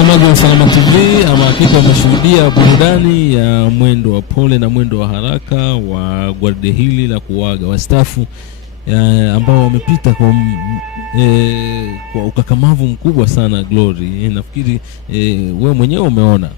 Mtazamaji wa Usalama TV, ama hakika umeshuhudia burudani ya mwendo wa pole na mwendo wa haraka wa gwaride hili la kuaga wastaafu ambao wamepita kwa ukakamavu mkubwa sana. Glory, nafikiri wewe mwenyewe umeona.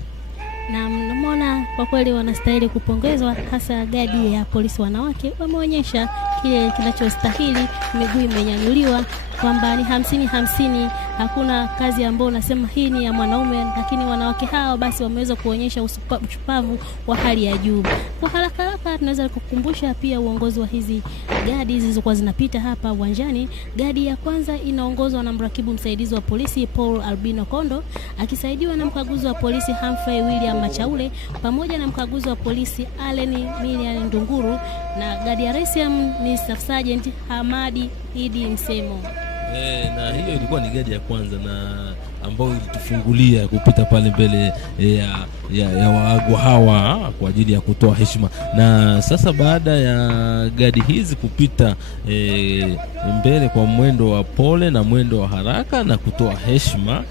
Na mnaona kwa kweli wanastahili kupongezwa, hasa gadi ya polisi wanawake wameonyesha kile kinachostahili, miguu imenyanyuliwa kwamba ni 50-50, hakuna kazi ambayo unasema hii ni ya mwanaume, lakini wanawake hao basi wameweza kuonyesha ushupavu wa hali ya juu. Kwa haraka tunaweza kukumbusha pia uongozi wa hizi gadi zilizokuwa zinapita hapa uwanjani. Gadi ya kwanza inaongozwa na mrakibu msaidizi wa polisi Paul Albino Kondo, akisaidiwa na mkaguzi wa polisi Humphrey William Machaule pamoja na mkaguzi wa polisi Allen Milian Ndunguru, na gadi ya Resiam ni Staff Sergeant Hamadi Idi Msemo. Na hiyo ilikuwa ni gadi ya kwanza na ambao ilitufungulia kupita pale mbele ya waagwa hawa kwa ajili ya kutoa heshima. Na sasa baada ya gadi hizi kupita mbele kwa mwendo wa pole na mwendo wa haraka na kutoa heshima,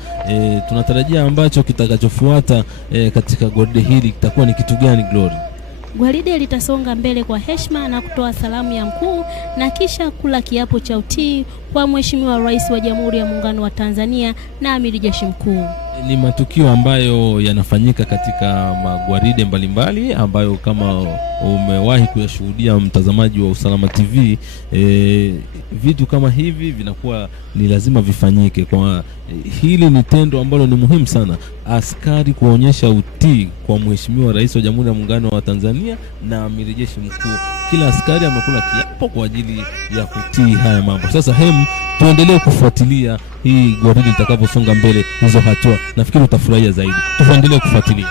tunatarajia ambacho kitakachofuata katika gwaride hili kitakuwa ni kitu gani, Glory? Gwaride litasonga mbele kwa heshima na kutoa salamu ya mkuu na kisha kula kiapo cha utii kwa Mheshimiwa Rais wa Jamhuri ya Muungano wa Tanzania na Amiri Jeshi Mkuu. Ni matukio ambayo yanafanyika katika magwaride mbalimbali ambayo kama umewahi kuyashuhudia mtazamaji wa Usalama TV, vitu kama hivi vinakuwa ni lazima vifanyike. Kwa hili ni tendo ambalo ni muhimu sana, askari kuonyesha utii kwa Mheshimiwa Rais wa Jamhuri ya Muungano wa Tanzania na Amiri Jeshi Mkuu. Kila askari amekula kiapo kwa ajili ya kutii haya mambo. Sasa tuendelee kufuatilia hii gwaride litakaposonga mbele hizo hatua. Nafikiri utafurahia zaidi. Tuendelee kufuatilia.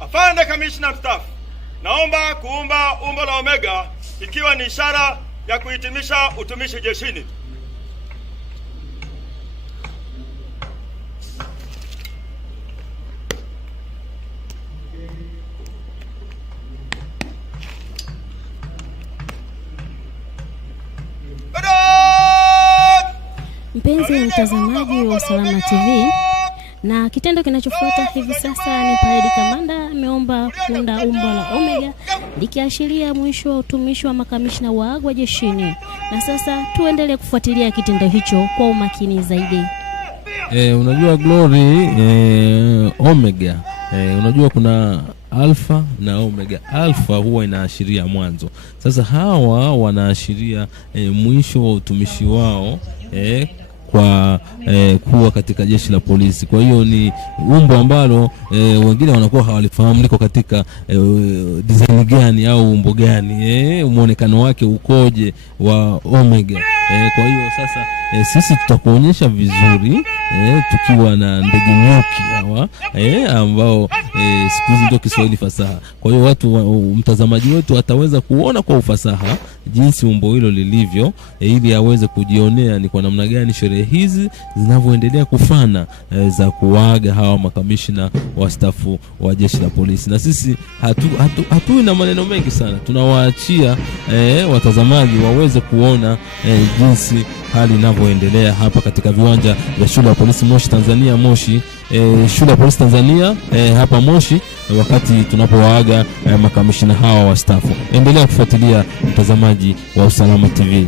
Afande Kamishna Mstaafu, naomba kuumba umbo la omega ikiwa ni ishara ya kuhitimisha utumishi jeshini. Mpenzi mtazamaji wa Usalama TV, na kitendo kinachofuata hivi sasa ni parade kamanda ameomba kuunda umbo la omega likiashiria mwisho wa utumishi wa makamishna waagwa jeshini. Na sasa tuendelee kufuatilia kitendo hicho kwa umakini zaidi. Unajua Glory, omega, unajua kuna alfa na omega. Alfa huwa inaashiria mwanzo. Sasa hawa wanaashiria mwisho wa utumishi wao kwa kuwa katika jeshi la polisi. Kwa hiyo ni umbo ambalo wengine wanakuwa hawalifahamu liko katika design gani au umbo gani, muonekano wake ukoje wa Omega. Kwa hiyo sasa sisi tutakuonyesha vizuri tukiwa na ndege nyuki hawa ambao siku hizi ndio Kiswahili fasaha. Kwa hiyo mtazamaji wetu ataweza kuona kwa ufasaha jinsi umbo hilo lilivyo, ili aweze kujionea ni kwa namna gani sherehe hizi zinavyoendelea kufana za kuaga hawa makamishna wastaafu wa jeshi la polisi. Na sisi hatui na maneno mengi sana, tunawaachia watazamaji waweze kuona jinsi hali inavyoendelea hapa katika viwanja vya shule ya polisi Moshi Tanzania, Moshi shule ya polisi Tanzania hapa Moshi, wakati tunapowaaga makamishna hawa wastaafu. Endelea kufuatilia mtazamaji wa Usalama TV.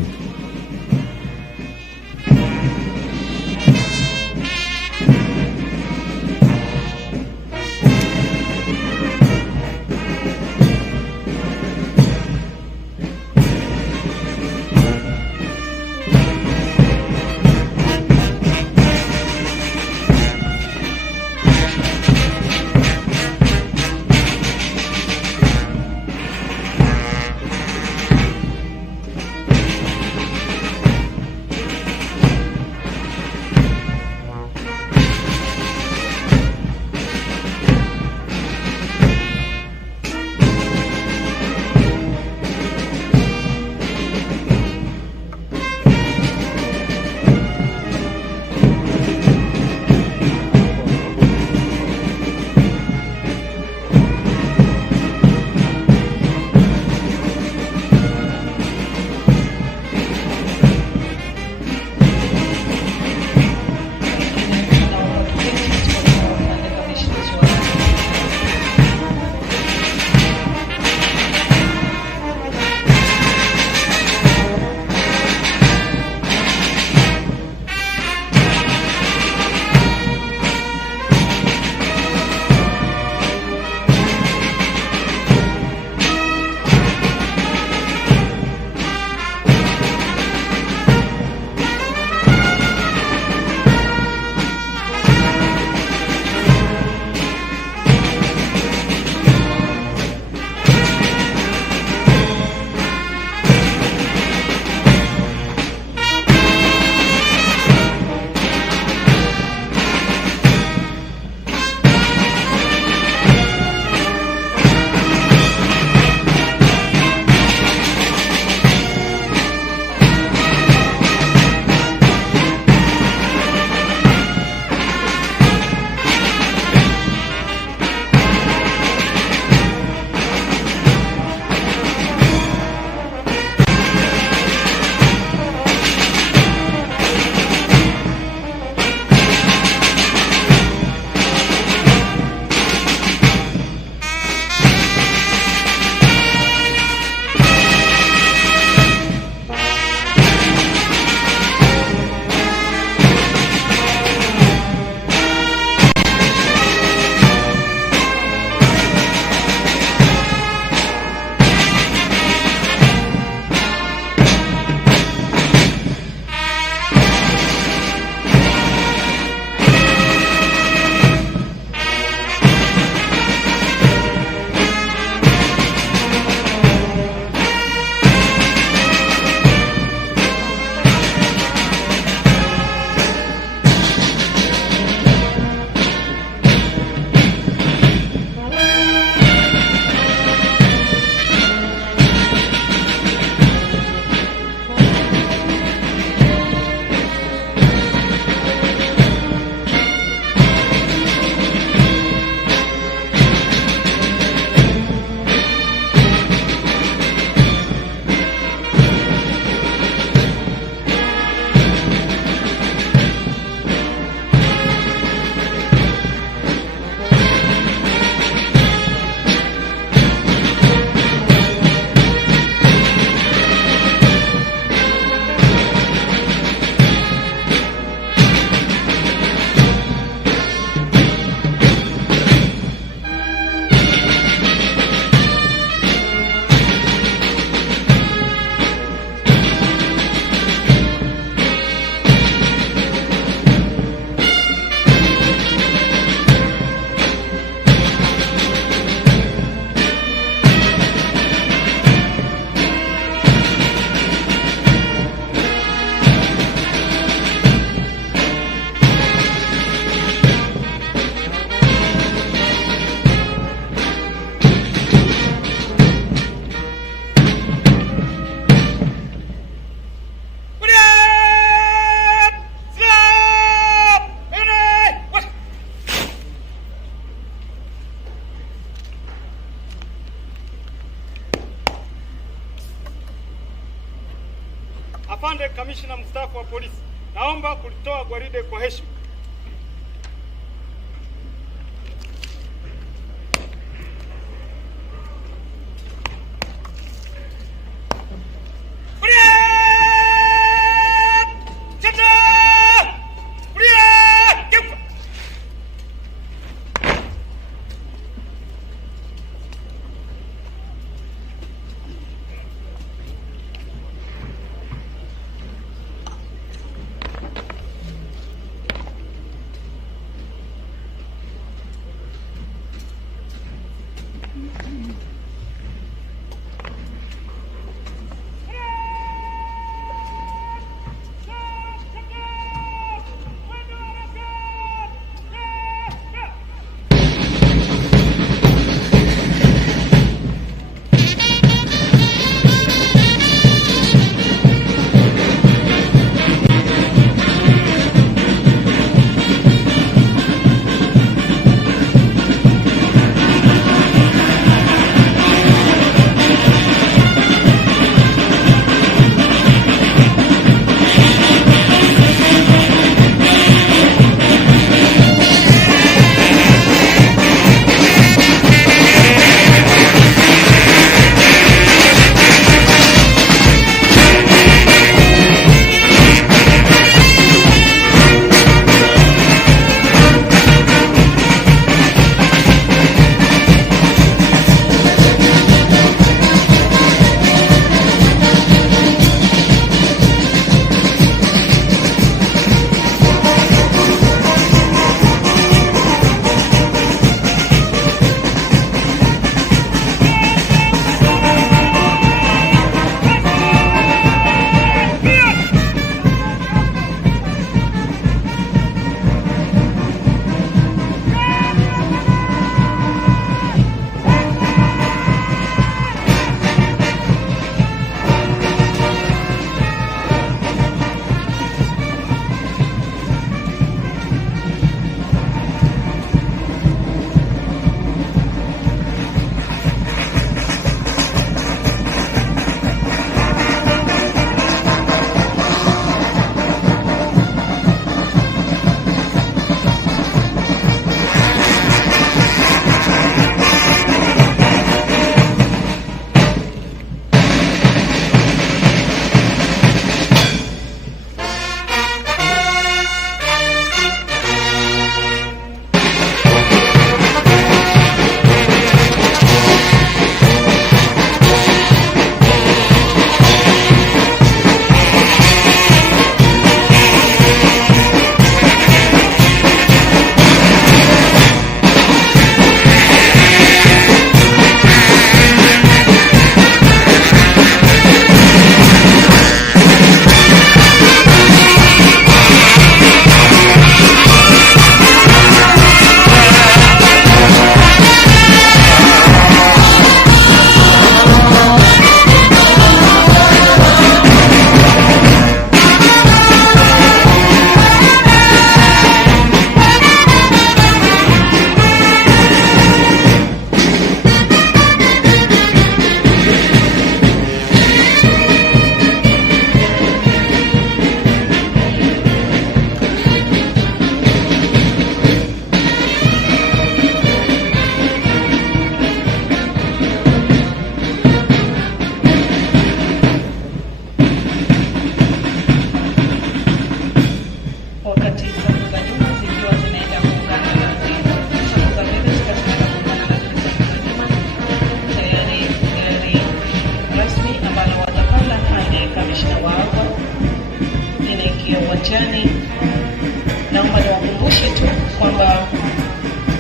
Afande Kamishna Mstaafu wa Polisi, naomba kulitoa gwaride kwa heshima.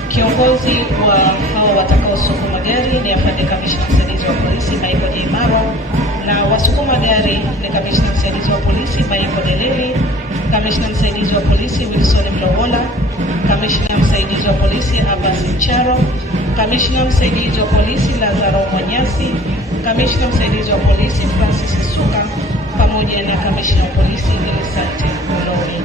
Kiongozi wa hao watakaosukuma gari ni afande kamishna msaidizi wa polisi Michael J. Maro, na wasukuma gari ni kamishna msaidizi wa polisi Michael Deleli, kamishna msaidizi wa polisi Wilson Mlowola, kamishna msaidizi wa polisi Abbas Mcharo, kamishna msaidizi wa polisi Lazaro Mwanyasi, kamishna msaidizi wa polisi Francis Suka, pamoja na kamishna wa polisi Elisante Molomi.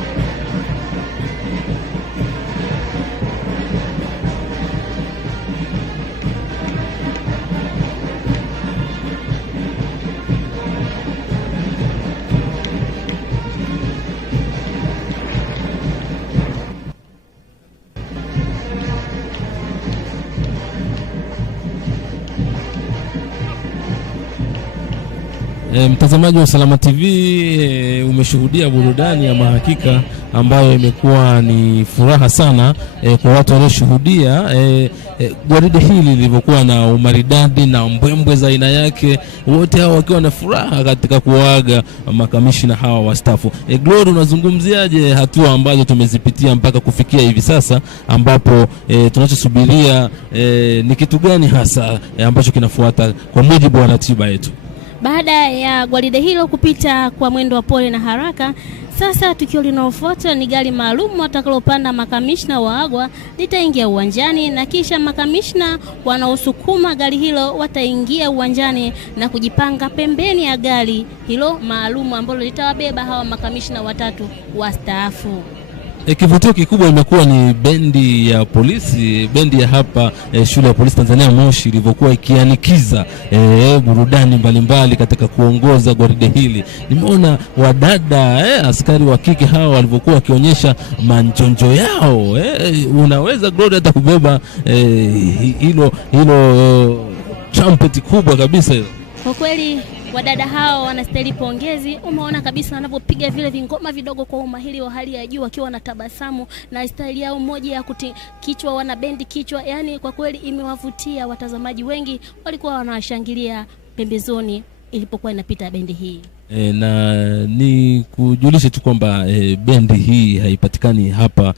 Mtazamaji wa Usalama TV, umeshuhudia burudani ya mahakika ambayo imekuwa ni furaha sana kwa watu walioshuhudia gwaride hili lilivyokuwa na umaridadi na mbwembwe za aina yake, wote hao wakiwa na furaha katika kuaga makamishna hawa wastaafu. Glory, unazungumziaje hatua ambazo tumezipitia mpaka kufikia hivi sasa, ambapo tunachosubiria ni kitu gani hasa ambacho kinafuata kwa mujibu wa ratiba yetu? Baada ya gwaride hilo kupita kwa mwendo wa pole na haraka, sasa tukio linalofuata ni gari maalum watakalopanda makamishna waagwa litaingia uwanjani, na kisha makamishna wanaosukuma gari hilo wataingia uwanjani na kujipanga pembeni ya gari hilo maalum ambalo litawabeba hawa makamishna watatu wastaafu. Kivutio kikubwa imekuwa ni bendi ya polisi, bendi ya hapa shule ya polisi Tanzania Moshi ilivyokuwa ikianikiza burudani mbalimbali katika kuongoza gwaride hili. Nimeona wadada askari wa kike hao walivyokuwa wakionyesha manjonjo yao. Unaweza Glory hata kubeba hilo trumpet kubwa kabisa. Kwa kweli wadada hao wanastahili pongezi. Umeona kabisa wanapopiga vile vingoma vidogo kwa umahiri wa hali ya juu, wakiwa na tabasamu na staili yao moja ya kichwa, wana bendi kichwa. Yani kwa kweli imewavutia watazamaji wengi, walikuwa wanawashangilia pembezoni ilipokuwa inapita bendi hii. Na ni kujulisha tu kwamba bendi hii haipatikani hapa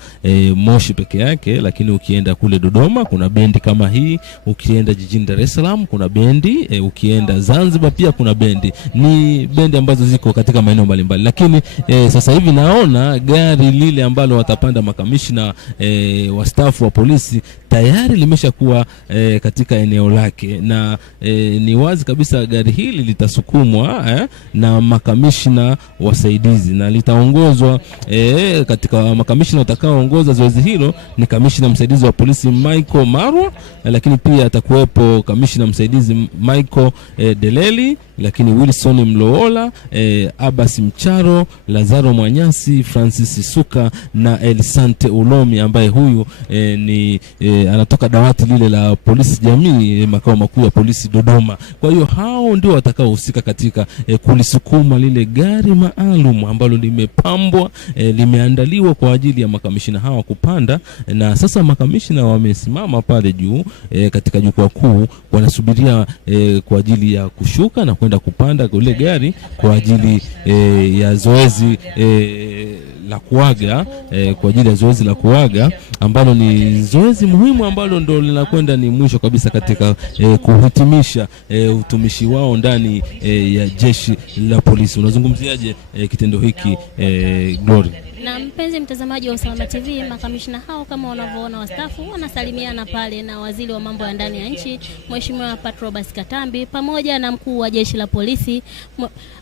Moshi peke yake, lakini ukienda kule Dodoma kuna bendi kama hii, ukienda jijini Dar es Salaam kuna bendi, ukienda Zanzibar pia kuna bendi. Ni bendi ambazo ziko katika maeneo mbalimbali, lakini sasa hivi naona gari lile ambalo watapanda makamishna wastaafu wa polisi tayari limeshakuwa katika eneo lake, na ni wazi kabisa gari hili litasukumwa na makamishna wasaidizi, na litaongozwa katika makamishna watakaoongoza zoezi hilo ni kamishna msaidizi wa polisi Michael Marwa, lakini pia atakuwepo kamishna msaidizi Michael Deleli, lakini Wilson Mloola, Abbas Mcharo, Lazaro Mwanyasi, Francis Suka na Elisante Ulomi ambaye huyu ni anatoka dawati lile la polisi jamii makao makuu ya polisi Dodoma. Kwa hiyo hao ndio watakaohusika katika kulisukuma lile gari maalum ambalo limepambwa, limeandaliwa kwa ajili ya makamishina hawa kupanda, na sasa makamishina wamesimama pale juu katika jukwaa kuu wanasubiria kwa ajili ya kushuka na kwenda kupanda kule gari kwa ajili ya zoezi la kuaga, kwa ajili ya zoezi la kuaga ambalo ni zoezi muhimu ambalo ndo linakwenda ni mwisho kabisa katika kuhitimisha utumishi wao ndani ya jeshi la polisi. Unazungumziaje kitendo hiki Glory? Na mpenzi mtazamaji wa Usalama TV, makamishna hao kama unavyoona wastaafu wanasalimiana pale na waziri wa mambo ya ndani ya nchi Mheshimiwa Patrobas Katambi pamoja na mkuu wa jeshi la polisi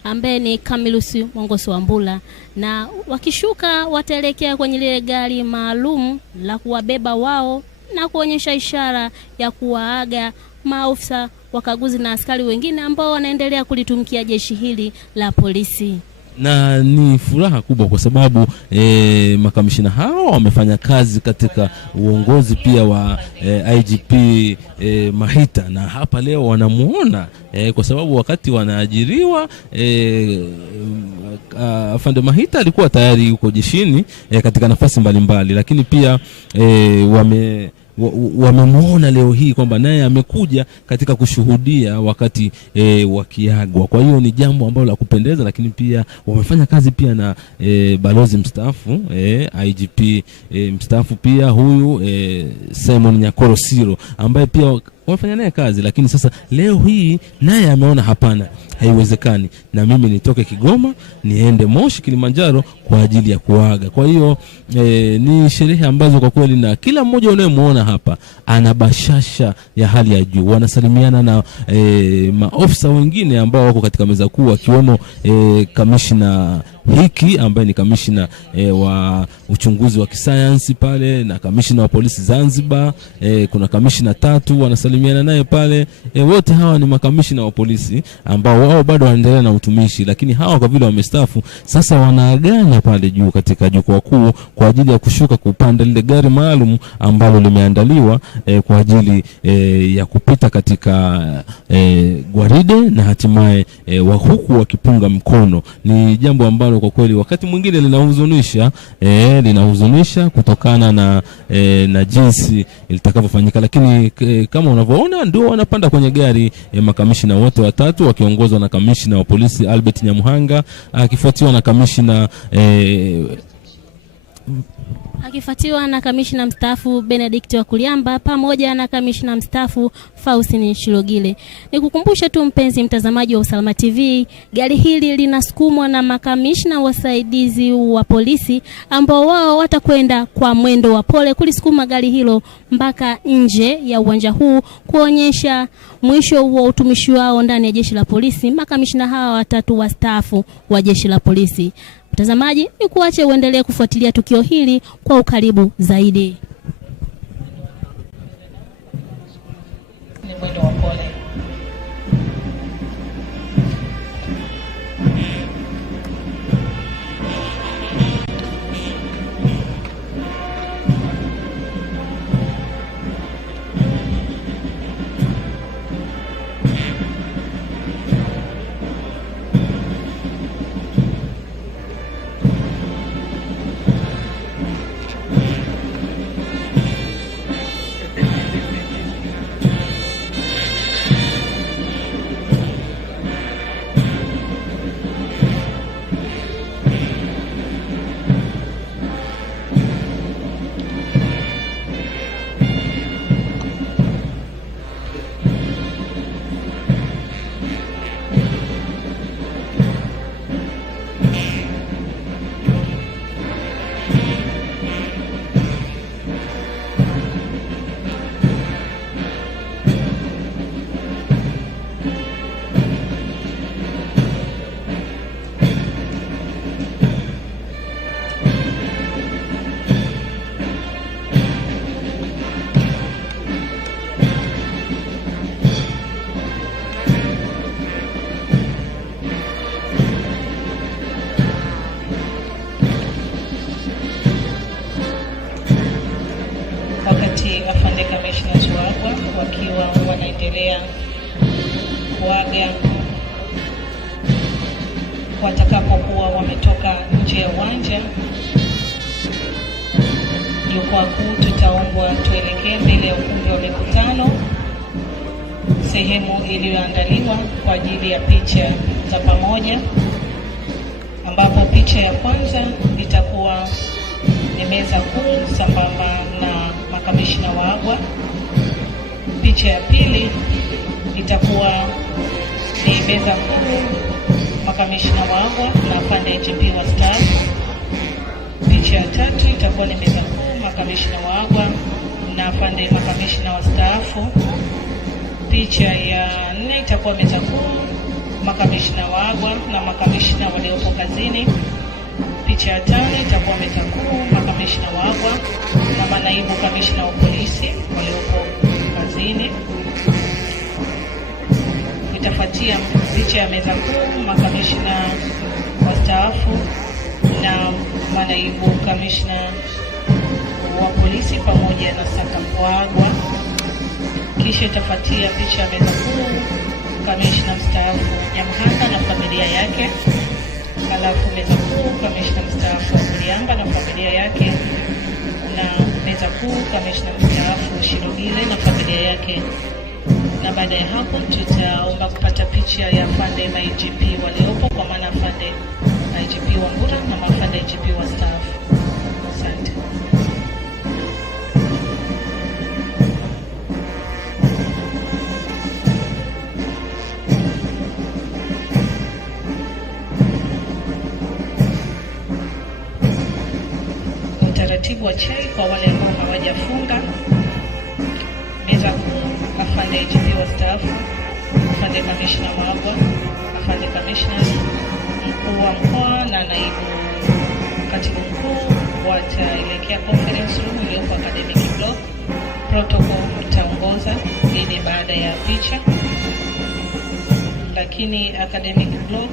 ambaye ni Camillus Mongoso Wambura, na wakishuka wataelekea kwenye lile gari maalum la kuwabeba wao na kuonyesha ishara ya kuwaaga maafisa wakaguzi na askari wengine ambao wanaendelea kulitumikia jeshi hili la polisi. Na ni furaha kubwa kwa sababu makamishina hao wamefanya kazi katika uongozi pia wa IGP Mahita, na hapa leo wanamuona kwa sababu wakati wanaajiriwa afande Mahita alikuwa tayari yuko jeshini katika nafasi mbalimbali, lakini pia wamemuona leo hii kwamba naye amekuja katika kushuhudia wakati wakiagwa. Kwa hiyo ni jambo ambalo la kupendeza, lakini pia wamefanya kazi pia na balozi mstaafu IGP mstaafu pia huyu Simon Nyakoro Siro ambaye pia wamefanya naye kazi, lakini sasa leo hii naye ameona hapana, haiwezekani na mimi nitoke Kigoma niende Moshi Kilimanjaro kwa ajili ya kuaga. Kwa hiyo ni sherehe ambazo kwa kweli na kila mmoja unayemuona hapa ana bashasha ya hali ya juu. Wanasalimiana na maofisa wengine ambao wako katika meza kuu akiwemo kamishna hiki ambaye ni kamishna wa uchunguzi wa kisayansi pale, na kamishna wa polisi Zanzibar, kuna kamishna 3 wanasalimiana naye pale. Wote hawa ni makamishna wa polisi ambao wao bado wanaendelea na utumishi, lakini hawa kwa vile wamestaafu sasa wanaagana pale juu katika jukwaa kuu kwa ajili ya kushuka kupanda lile gari maalum ambalo limeandaliwa kwa ajili ya kupita katika gwaride na hatimaye wa huku wakipunga mkono. Ni jambo ambalo kwa kweli wakati mwingine linahuzunisha kutokana na jinsi litakavyofanyika, lakini kama unavyoona ndio wanapanda kwenye gari makamishina wote 3 wakiongozwa na kamishina wa polisi Albert Nyamuhanga, akifuatiwa na kamishina mstaafu Benedict wa Kuliamba pamoja na kamishna mstaafu Faustine Shilogile. Nikukumbusha tu mpenzi mtazamaji wa Usalama TV, gari hili linasukumwa na makamishna wasaidizi wa polisi ambao wao watakwenda kwa mwendo wa pole kulisukuma gari hilo mpaka nje ya uwanja huu kuonyesha mwisho wa utumishi wao ndani ya jeshi la polisi, makamishna hawa 3 wastaafu wa jeshi la polisi. Mtazamaji, ni kuache uendelee kufuatilia tukio hili kwa ukaribu zaidi. Ni mwendo wa pole. Afande Commissioners wakiwa wanaendelea kuaga watakapokuwa wametoka nje ya uwanja, jukwaa kuu tutaombwa tuelekee mbele ya ukumbi wa mikutano, sehemu iliyoandaliwa kwa ajili ya picha za pamoja, ambapo picha ya kwanza itakuwa ni meza kuu sambamba na makamishna wa AGWA. Picha ya pili itakuwa ni meza kuu makamishna wa AGWA na afande IGP wa staff. Picha ya tatu itakuwa ni meza kuu makamishna wa AGWA na afande makamishna wa staafu. Picha ya 4 itakuwa meza kuu makamishna wa AGWA na makamishna waliopo kazini. Picha ya 5 itakuwa meza kuu makamishna wa AGWA na manaibu kamishna wa polisi waliopo kazini. Itafuatia picha ya meza kuu makamishna wastaafu na manaibu kamishna wa polisi pamoja na sakafu wa AGWA. Kisha itafuatia picha ya meza kuu kamishna mstaafu Nyamuhanga na familia yake. Alafu meza kuu kamishna mstaafu Kuliamba na familia yake, na meza kuu kamishna mstaafu Shilogile na familia yake. Na baada ya hapo tutaomba kupata picha ya afande IGP waliopo, kwa maana afande IGP wa Ngura na maafande IGP wa staff. Asante. Utaratibu wa chai kwa wale ambao hawajafunga. Meza kuu afande IGP wa staff, afande kamishna wa AGWA, afande commissioners, mkuu wa mkoa na naibu katibu mkuu wataelekea conference room iliyoko academic block. Protocol itaongoza, hii ni baada ya picha, lakini academic block.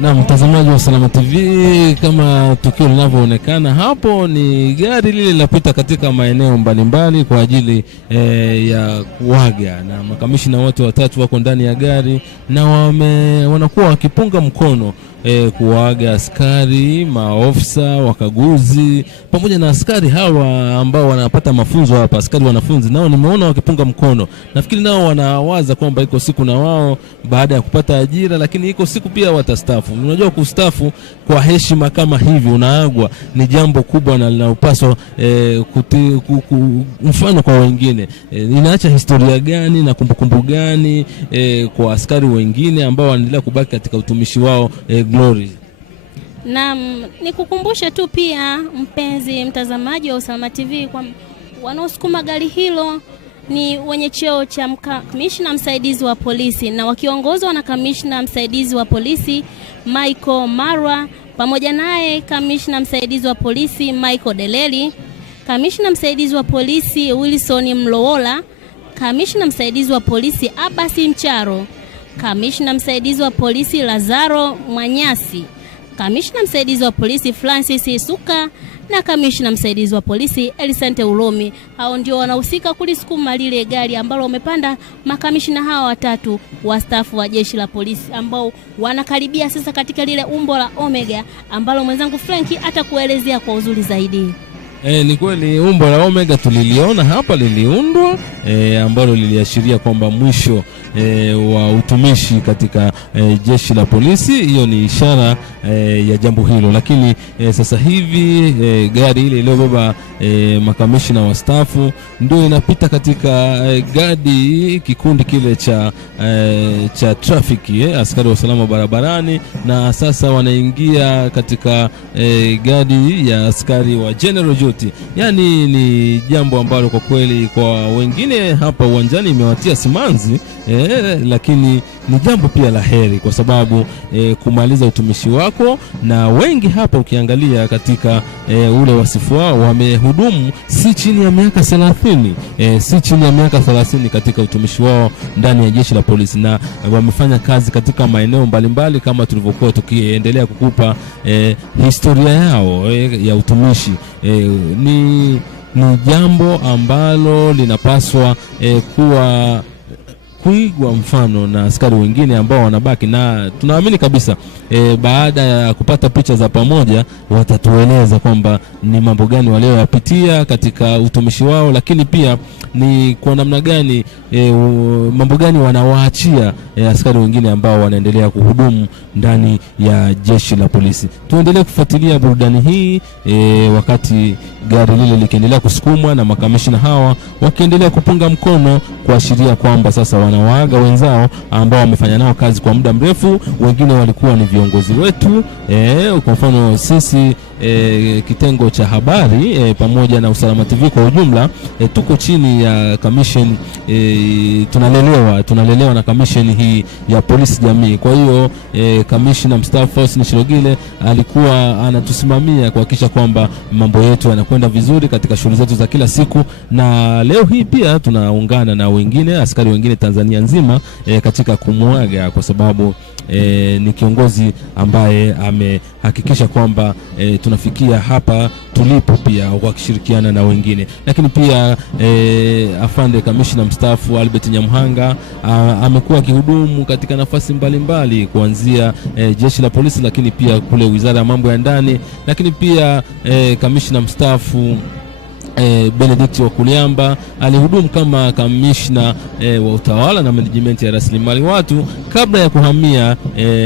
Na mtazamaji wa Usalama TV, kama tukio linavyoonekana hapo, ni gari lile linapita katika maeneo mbalimbali kwa ajili ya kuaga, na makamishina wote watatu wako ndani ya gari na wanakuwa wakipunga mkono kuaga askari, maofisa, wakaguzi pamoja na askari hawa ambao wanapata mafunzo hapa. Askari wanafunzi nao nimeona wakipunga mkono. Nafikiri nao wanawaza kwamba iko siku na wao baada ya kupata ajira, lakini iko siku pia watastafu. Unajua kustafu kwa heshima kama hivi unaagwa ni jambo kubwa na linapaswa mfano kwa wengine. Inaacha historia gani na kumbukumbu gani kwa askari wengine ambao wanaendelea kubaki katika utumishi wao Glory. Na nikukumbusha tu pia mpenzi mtazamaji wa Usalama TV kwa wanaosukuma gari hilo ni wenye cheo cha kamishna msaidizi wa polisi, na wakiongozwa na kamishna msaidizi wa polisi Michael Marwa, pamoja naye kamishna msaidizi wa polisi Michael Deleli, kamishna msaidizi wa polisi Wilson Mlowola, kamishna msaidizi wa polisi Abasi Mcharo, kamishna msaidizi wa polisi Lazaro Mwanyasi, kamishna msaidizi wa polisi Francis Isuka na kamishna msaidizi wa polisi Elisante Ulomi. Hao ndio wanahusika kulisukuma lile gari ambalo wamepanda makamishna hawa watatu wa stafu wa jeshi la polisi, ambao wanakaribia sasa katika lile umbo la Omega ambalo mwenzangu Franki atakuelezea kwa uzuri zaidi. Ni kweli umbo la Omega tuliliona hapa liliundwa, ambalo liliashiria kwamba mwisho wa utumishi katika jeshi la polisi. Hiyo ni ishara ya jambo hilo, lakini sasa hivi gari ile iliyobeba makamishna wa stafu ndio inapita katika gadi kikundi kile cha trafiki, askari wa usalama barabarani, na sasa wanaingia katika gadi ya askari wa general duty. Yani ni jambo ambalo kwa kweli kwa wengine hapa uwanjani imewatia simanzi, lakini ni jambo pia la heri kwa sababu kumaliza utumishi wako, na wengi hapa ukiangalia katika ule wasifu wao wamehudumu si chini ya miaka 30, si chini ya miaka 30 katika utumishi wao ndani ya jeshi la polisi, na wamefanya kazi katika maeneo mbalimbali kama tulivyokuwa tukiendelea kukupa historia yao ya utumishi. Ni jambo ambalo linapaswa kuigwa mfano na askari wengine ambao wanabaki, na tunaamini kabisa baada ya kupata picha za pamoja watatueleza kwamba ni mambo gani walioyapitia katika utumishi wao, lakini pia ni kwa namna gani mambo gani wanawaachia askari wengine ambao wanaendelea kuhudumu ndani ya jeshi la polisi. Tuendelee kufuatilia burudani hii wakati gari lile likiendelea kusukumwa na makamishina hawa wakiendelea kupunga mkono kuashiria kwamba sasa wanawaaga wenzao ambao wamefanya nao kazi kwa muda mrefu. Wengine walikuwa ni viongozi wetu, kwa mfano sisi kitengo cha habari pamoja na Usalama TV kwa ujumla tuko chini ya commission, tunalelewa na commission hii ya polisi jamii. Kwa hiyo commissioner mstaafu Faustin Shirogile alikuwa anatusimamia kuhakikisha kwamba mambo yetu yanakwenda vizuri katika shughuli zetu za kila siku, na leo hii pia tunaungana na wengine askari wengine Tanzania nzima katika kumwaga, kwa sababu ni kiongozi ambaye amehakikisha kwamba tunafikia hapa tulipo pia kwa kushirikiana na wengine. Lakini pia afande kamishna mstaafu Albert Nyamhanga amekuwa akihudumu katika nafasi mbalimbali kuanzia jeshi la polisi, lakini pia kule wizara ya mambo ya ndani, lakini pia kamishna mstaafu Benedict Wakuliamba alihudumu kama kamishna wa utawala na management ya rasilimali watu kabla ya kuhamia